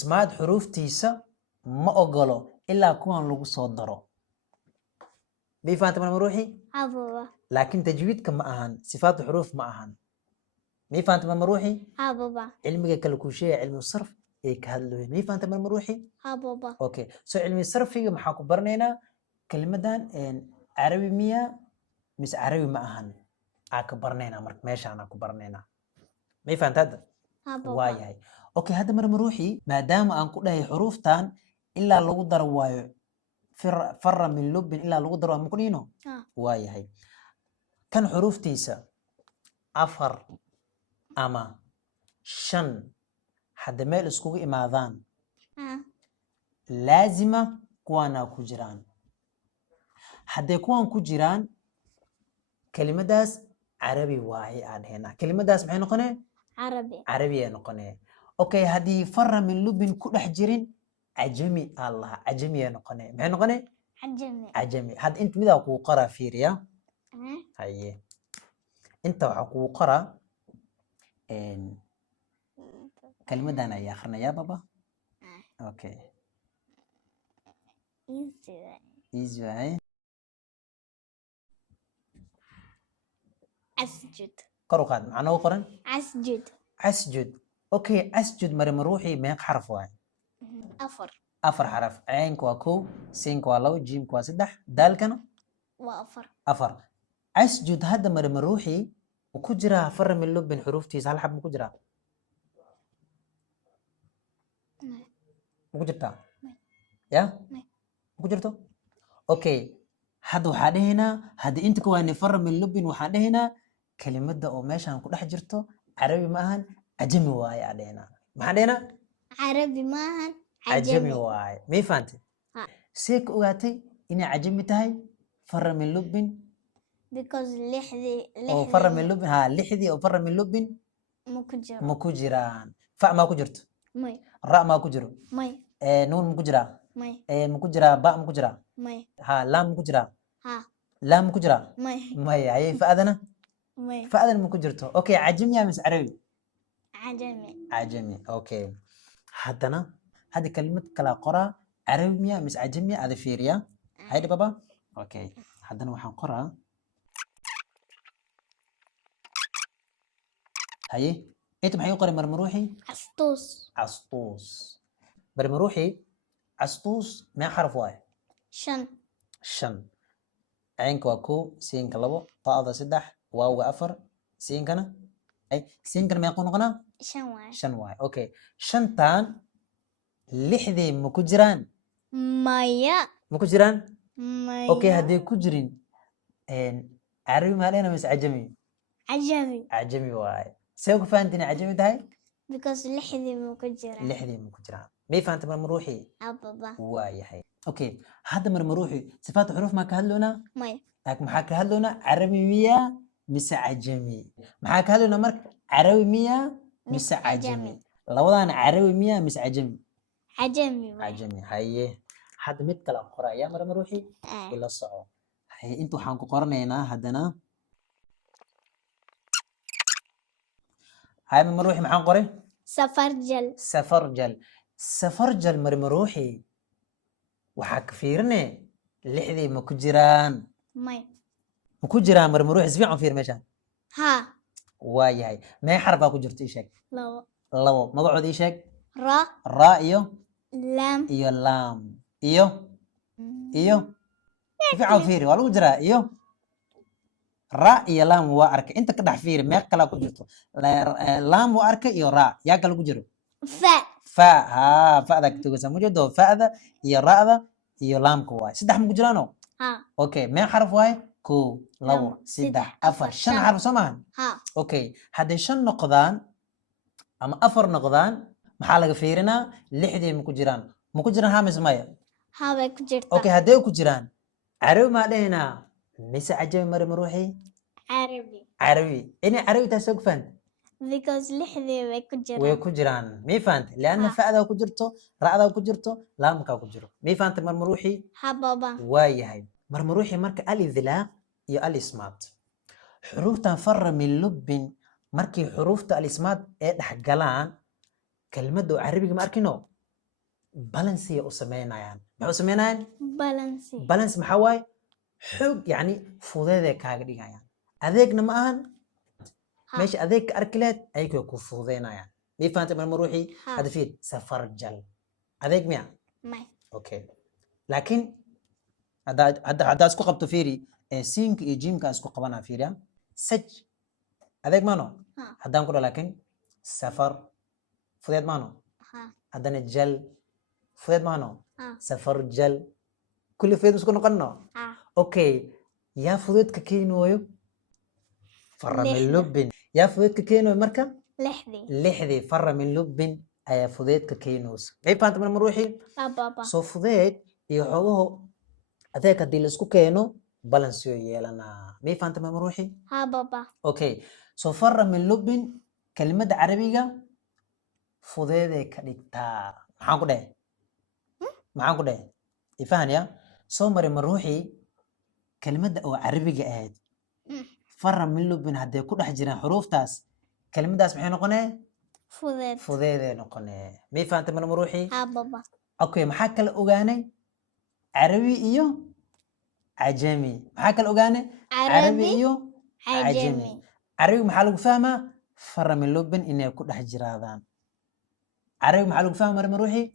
ismaad xuruuftiisa ma ogolo ilaa kuwan lagu soo daro. Bay fahamtay mar ruuxi? بابا laakiin tajwiidka ma ahan, sifaat xuruuf ma ahan. May fahamtay mar ruuxi? بابا cilmiga kala ku sheegay cilmi sarf ee ka hadlayo. May fahamtay mar ruuxi? بابا Okay, so cilmi sarfiga maxaa ku baranaynaa kalimadan carabi miya mis carabi ma ahan aa ka baranaynaa marka meeshaan aa ku baranaynaa. May fahamtay hadda? بابا waayahay. Okay, hadda mar ruuxi maadaama aan ku dhahay xuruuftan ilaa lagu daro waayo farra min lubbin ilaa lagu daro ma ku dhino waayahay. kan xuruuftiisa 4 ama 5 hadda meel iskugu imaadaan laazima kuwaana ku jiraan. hadday kuwan ku jiraan kelimadaas carabi waaye aan dhahnaa. kelimadaas maxay noqonee? عربي carabi ay noqonee. Okay, haddii farra min lubbin ku dhex jirin cajami allah cajami ay noqonee. maxay noqonee? عجمي cajami. hadda inta midaa kugu qoraa fiiriya. haye inta waxaa kugu qoraa kelimadan ayaa akhrinayaa baba. Okay, easy waaye. أسجد kor u qaad maxaa noogu qoran? أسجد asjud. Okay, asjud mari ma ruuxii meeq xaraf waaye? أفر 4 xaraf. caynka waa 1, siinka waa 2, jiimka waa 3, daalkana وأفر 4. asjud hadda mari ma ruuxii ma ku jiraa farra min lubbin xuruuftiisa hal xab ma ku jiraa? ma ku jirtaa? ya ma ku jirto? Okay, hadda waxaa dhahaynaa hadda inta ka waani farra min lubbin waxaan dhahaynaa kelimada oo meeshaan ku dhex jirto carabi ma ahan cajami waaye aan dhahaynaa. maxaan dhahaynaa? عربي maahan cajami waaye. may fahantay? Ha. see ka ogaatay inay cajami tahay farra min lubbin because oo farra min lubbin lixdii oo farra min lubbin ma ku jiro ma ku jiraan. fa maa ku jirto? may ra maa ku jiro? may nuun ma ku jiraa? may ma ku jiraa? ba ma ku jiraa? may laam ma ku jiraa? ha laam ma ku jiraa? may maya. haye fa'adana? may fa'adana ma ku jirto. Okay, cajami yaa mis carabi? عجمي cajami. Okay, haddana hadda kelimad kala qoraa carabi miya mis cajami ada fiiriya. haydi baba. Okay, haddana waxaan qoraa haye inta maxay u qoray marmaruuxi? أسطوس castuus. marmaruuxi castuus mee xaraf waaye? شن 5. caynka waa 1, siinka 2, ta'da 3, waawga 4, siinkana siinkana meequu noqonaa? شن واحد 5 waaye. Okay, 5tan lixdii ma ku jiraan? مايا ma ku jiraan? مايا Okay, hadday ku jirin carabi maa dhahna mise cajami? عجمي cajami waaye. see ku fahanti inay cajami tahay? because لحدي ما ku jira lixdii ma ku jiraan. may fahantay marmaruuxi? أبابا waayahay. Okay, hadda marmaruuxi sifaat xuruuf maa ka hadloonaa? ماي laakiin maxaa ka hadloonaa carabi miya mise cajami? maxaa ka hadloonaa marka carabi miya mise cajami? labadaana carabi miya mise cajami? عجمي cajami. haye hadda mid kale aan qoraya marmaruuxi ila soco. haye inta waxaan ku qoranaynaa haddana haye marmaruuxi maxaan qoray? سفرجل safarjal. safarjal marmaruuxi waxaa ka fiirine lixdii ma ku jiraan? ماي ma ku jiraan marmaruuxi si fiican u fiir meeshaan. ها waayahay. mee xarafaa ku jirto ii sheeg? لو 2 magacooda ii sheeg? را ra iyo لام laam iyo si fiican u fiiri waa lagu jiraa iyo ra iyo laam waa arkay inta ka dhex fiiri meeq kalaa ku jirto? laam waa arkay iyo ra yaa kala ku jiro? فاء fa fa'da ka togaysa ma jeedo fa'da iyo ra'da iyo laamka waaye. 3 ma ku jiraano? ها Okay, mee xaraf waaye? 1 Labo, 2 3 saddex, 4 afar, 5 shan. xaraf soo maahan? ها Okay, hadday 5 noqdaan ama 4 noqdaan maxaa laga fiirinaa? lixdii ma ku jiraan? ma ku jiraan haa mise maya? ها bay ku jirtaa Okay, hadday ku jiraan carabi maa dhahaynaa mise cajami marmaruuxi? عربي carabi. inay carabi tahay soo ku fahantay? because لحدي way ku way jiraan ku jiraan. may fahantay? leanna Ha. fa'daa ku jirto, ra'daa ku jirto, laamkaa ku jiro. may fahantay marmaruuxi? ها بابا waayahay. marmaruuxi marka al-idlaaq iyo al-ismaad xuruuftan farra min lubbin markii xuruufta al-ismaad ee dhex galaan kelmadda oo carabiga ma arkino balance u sameynayaan maxay u sameynayaan Balance. balance maxaa waaye xoog yacni fudeeday kaaga dhigayaan adeegna ma ahan Ha. meesha adeeg ka arki lahayd ayagoo ku fududeynayaan mii fahamtay marma ruuxii Ha. hadda fiir safarjal adeeg miya May. okay laakiin haddaa isku qabto fiiri siinka iyo jiimka isku qabanaa fiiriya saj adeeg maano Ha. haddaan ku dhaho laakiin safar fudeed maano Ha. haddana jal fudeed maano Ha. safar jal kulli fudeed isku noqonno Ha. okay yaa fudeedka keenooyo farra min Lixda. lubbin yaa fudeedka keenooyo marka Lixdii. lixdii farra min lubbin ayaa fudeedka keenoosa may fahamta marma ruuxii Baba. soo fudeed iyo xogaho adeeg haddii laisku keeno balance yoo yeelanaa may fahamta marma ruuxii Ha baba. okay soo farra min lubbin kelimadda carabiga fudeeday ka dhigtaa maxaan ku dhahay maxaan ku dhahay ifahanya soo mari ma ruuxii kelimadda oo carabiga ahayd Mm. farra min lubbin hadday ku dhex jiraan xuruuftaas kelimadaas maxay noqonee Fudeed. fudeeday noqonee may fahamta marma ruuxii Ha baba. okay maxaa kala ogaanay carabi iyo cajami maxaa kala ogaanay carabi Carabi. iyo Cajami. carabi maxaa lagu fahmaa farra min lubbin inay ku dhex jiraadaan carabi maxaa lagu fahmaa marma ruuxii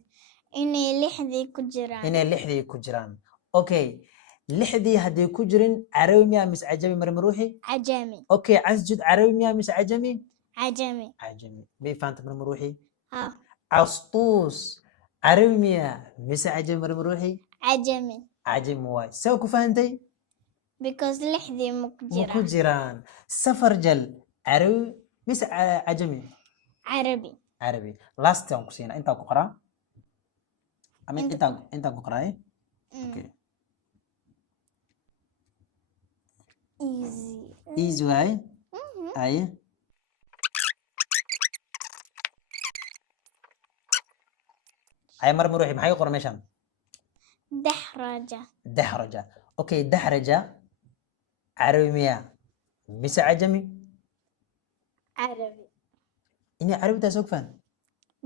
Inay lixdii ku jiraan. inay lixdii ku jiraan okay lixdii haddii ku jirin carabi miyaa mise cajami marma ruuxii Cajami. okay casjud carabi miyaa mise cajami Cajami. cajami may fahamta marma ruuxii Ha. castuus carabi miyaa mise cajami marma ruuxii Cajami. cajami waay see ku fahantay Because lixdii ma ku ma ku jiraan. jiraan safarjal carabi mise cajami Carabi. carabi last aan ku siinaa intaan ku qoraa ama Inta intaan ku qoraa Mm. okay Easy. easy waaye Mhm. aye aye mar ruuxi maxay qoran meeshan Dahraja. dahraja okay dahraja carabi miya mise cajami Carabi. inay carabi taas og fahan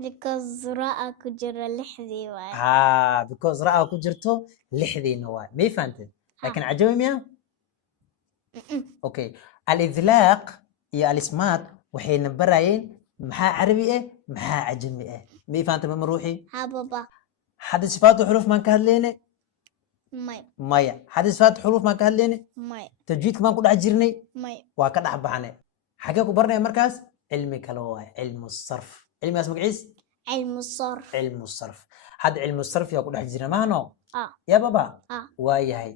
Because ra'a ku jira lixdii waaye. ha because ra'a ku jirto lixdiina waay may fahantay laakiin cajami miya Mm-mm. okay alidlaaq iyo alismaat waxayna barayeen maxaa carabi ah maxaa cajami ah may fahantay ma ruuxi Ha baba. hadda sifaatu xuruf maan ka hadlayne May. maya hadda sifaatu xuruf maan ka hadlayne May. tajwiidka maan ku dhex jirnay May. waa ka dhex baxnay xagee ku baranaya markaas cilmi kale waay cilmu sarf cilmigaas magaciis Cilmu sarf. cilmu sarf hadda cilmu sarf yaa ku dhex jira maano Ah. yaa baba Ah. waayahay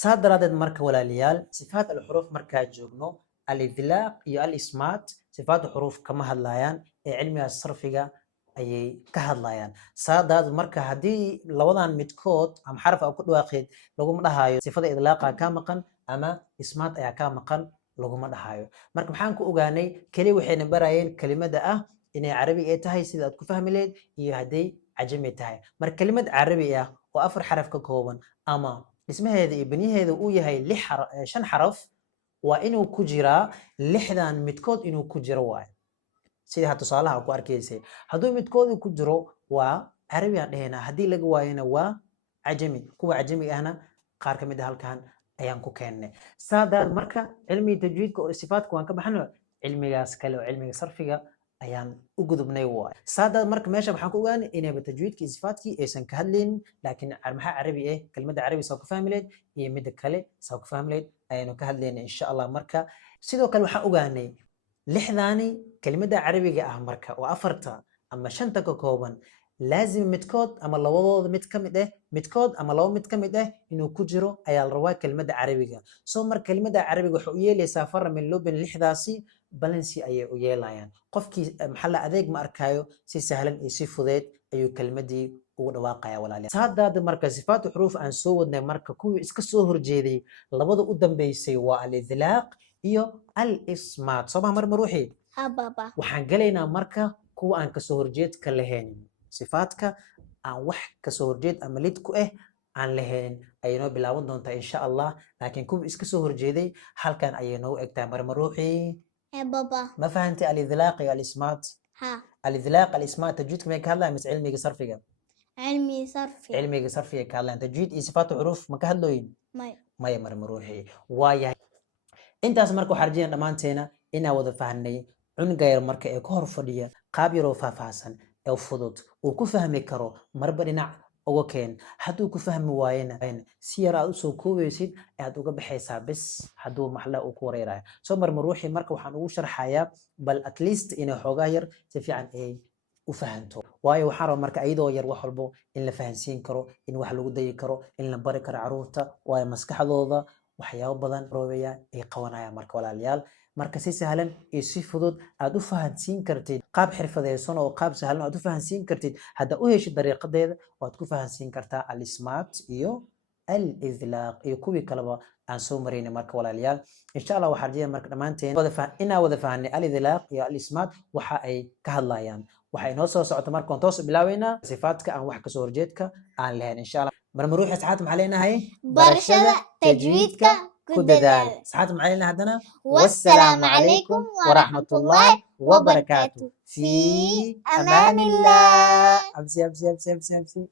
saa daraadeed marka walaalayaal sifaat alxuruf markaa joogno alidlaaq iyo alismaat sifaatu xuruf kama hadlayaan ee cilmigaas sarfiga ayay ka hadlayaan saa daraadeed marka haddii labadan midkood ama xaraf aa ku dhawaaqeed laguma dhahayo sifada idlaaqa kaa maqan ama ismaat ayaa kaa maqan laguma dhahayo marka maxaan ku ogaanay keliya waxayna barayeen kelimada ah inay carabi ay tahay sida aad ku fahmi lahayd iyo hadday cajami tahay marka kelimad carabi ah oo 4 xaraf ka kooban ama dhismaheeda iyo baniyaheeda uu yahay 5 xaraf waa inuu ku jiraa lixdan midkood inuu ku jiro waayo sida ha tusaalaha ku arkaysay hadduu midkoodii ku jiro waa carabi aan dhahaynaa haddii laga waayana waa cajami kuwa cajami ahna qaar ka mid ah halkan ayaan ku keennay saadaad marka cilmiga tajwiidka oo sifaadka waan ka baxno cilmigaas kale oo cilmiga sarfiga ayaan u gudubnay waay saadaad marka meesha waxaan ku ogaanay inayba tajwiidkii sifaadkii aysan ka hadlaynin laakiin maxaa carabi ah kelmadda carabi saa ku fahmi lahayd iyo midda kale saa ku fahmi lahayd ayaanu ka hadlayna insha allah marka sidoo kale waxaan ogaanay lixdaani kelmadda carabiga ah marka oo 4 ama 5 ka kooban laazim midkood ama labadooda mid ka mid ah midkood ama laba mid ka mid ah inuu ku jiro ayaa la rabaa kelmadda carabiga soo mar kelmadda carabiga waxa u yeelaysaa farra min lubin lixdaasi balansi ayay u yeelayaan qofkii maxalla adeeg ma arkayo si sahlan iyo si fudeed ayuu kelmadii ugu dhawaaqaya walaalayaal saadaada marka sifaatu xuruuf aan soo wadnay marka kuwii iska soo horjeeday labada u dambeysay waa al-idlaaq iyo al-ismaat soo mar ruuxi hababa waxaan galaynaa marka kuwa aan kasoo horjeedka lahaynin sifaadka aan wax kasoo horjeed ama lid ku ah aan lahaynin ayay noo bilaaban doontaa insha allah laakiin kuwa iska soo horjeeday halkan ayay noogu egtaa mar ruuxi hababa ما فهمتي الإذلاق يا الإسمات ha الإذلاق الإسمات تجويدك ما يكهلا مس علمي صرفك علمي صرفي. علمي صرفي كهلا تجويد إيه صفات حروف ما كهلوين ما مرمروحي وايا intaas marka waxaan rajeyna dhammaanteena inaan wada fahnay cunuga yar marka ee ka hor fadhiya qaab yaroo faahfaahsan ee fudud uu ku fahmi karo marba dhinac uga keen hadduu ku fahmi waayena si yar aad usoo koobaysid aad uga baxaysaa bis hadduu maxla uu ku wareerayo soo marmaruuxi marka waxaan ugu sharxayaa bal at least inay xoogaa yar si fiican ay u fahanto waayo waxaan rabaa marka iyadoo yar wax walbo in la fahansiin karo in wax lagu dayi karo in la bari karo caruurta waayo maskaxdooda waxyaabo badan roobaya ay qabanayaan marka walaalayaal marka si sahlan iyo si fudud aad u fahansiin kartid qaab xirfadeysan oo qaab sahlan aad u fahansiin kartid hadda u heshid dariiqadeeda waad ku fahansiin kartaa al-ismaat iyo al-idlaaq iyo kuwii kaleba aan soo maraynay marka walaalayaal insha Allah waxaan rajeynayaa marka dhammaanteen inaan wada fahanay al-idlaaq iyo al-ismaat waxa ay ka hadlayaan waxay noo soo socoto markaan toos bilaaweynaa sifaadka aan wax ka soo horjeedka aan lahayn insha Allah مرمروح ساعات معلينا هاي برشلة تجويدك كددال ساعات معلينا هدنا والسلام عليكم ورحمة الله وبركاته في أمان الله أمسي أمسي أمسي أمسي أمسي